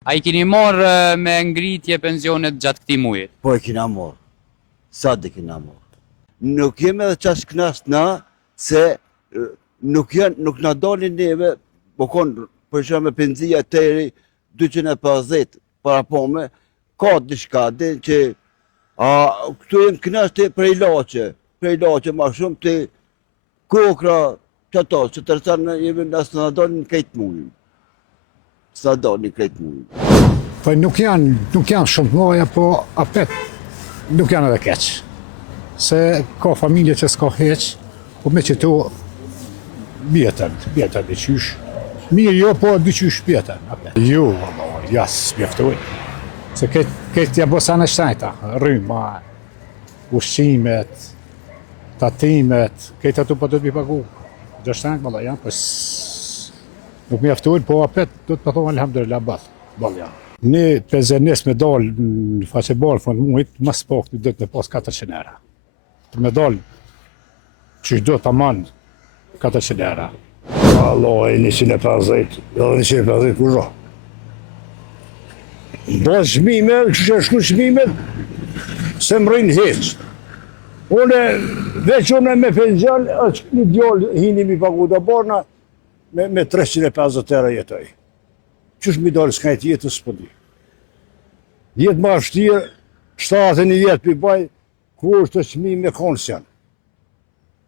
A I keni marrë me ngritje pensionet gjatë këtij muji? Po e kina morë. Sa dhe kina morë. Nuk jemi edhe qash knas na, se nuk na dalin neve, po konë, për shumë penzia tëri 250 para pome, ka dishka, dhe që këtu jemë knas të prej lache ma shumë të kokra qëto, që të rësanë jemi nësë në dalin këtë mujën. Sa dalin këtë mujën. Po nuk janë shumë të mëdha, po apet nuk janë edhe keq. Se ka familje që s'ka heq, po me që tu bjetën dyqysh. Mirë jo, po dyqysh bjetën. Jo, jas mjeftoj. Se këtë ja bosa në shtajta, rryma, ushqimet, tatimet, këtë atu po do t'bi pagu. Do shtajnë, mëlla janë, po nuk mjeftojnë, po apet do të thonë alhamdulillah ball janë. Një penzionis me dalë në faqe balë fund muajit, mas pak të do të me pas 400 euro. Për me dalë që do të aman 400 euro. Allah e 150, edhe 150 kur rro. Ba shmime, që shku shmime, se më rrinë heq. Une, veç une me penzion, është një djallë hini mi pagu të borna, me 350 euro jetoj. Qësh mi dalë s'kajt jetës s'po di. Jetë ma shtirë, 71 vjetë për baj, ku është të qmi me konës janë.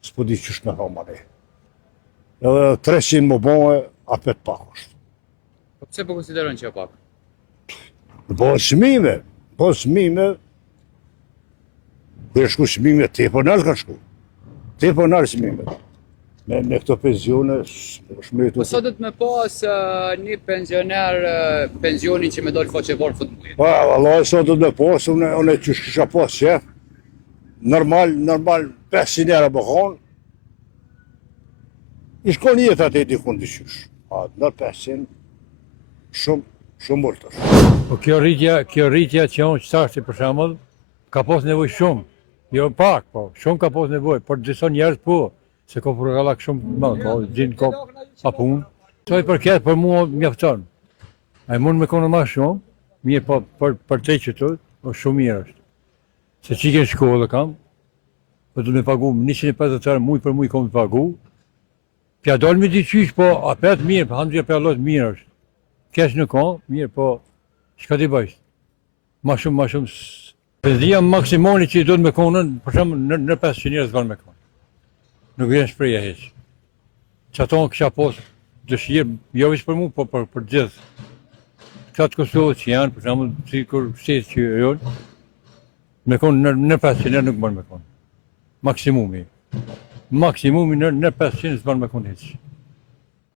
S'po di qësh me hama ne. Edhe 300 më bëhe, apet pak është. Po pse po konsideron që jo pak? Po shmime, dhe shku shmime, te po nërë ka shku. Te po nërë shmime. Me këto pensione, shmetu... Po sa do të me pas një pensioner pensionin që me dojnë faqe varë fund mujit? Pa, Allah, sa do të me pas, une që kisha pas qef, normal 500 euro më konë, i shkon jetë atë e dikun të qysh. Nër 500, shumë mërë të shumë. Po kjo rritja që unë qëtashti për shembull, ka pas nevoj shumë, jo pak, po, shumë ka pas nevoj, por disa njerëz po, se ka përgallak shumë më, ka gjinë ka pa punë. Soj përket për mua mjafton. A i mund me konë ma shumë, mirë po për te që të, o shumë mirë është. Se qike në shkollë kam, po du me pagu 150 euro muj për muj kom me pagu. Pja dalë me diqysh, po apet mirë, për handrija për allot mirë është. Kesh në ka, mirë, po shka t'i bëjsh? Ma shumë. Pëndia maksimoni që i do të me konën, për shumë në 500 njerëz kanë me konë. Nuk vjen shpreja heq. Që ato kësha posë dëshirë, jo veç për mu, po për gjithë. Këta të Kosovës që janë, për shembull, si kur shtetë që jonë, me konë në 500 nuk bën me konë. Maksimumi në 500 s'bën me konë heq.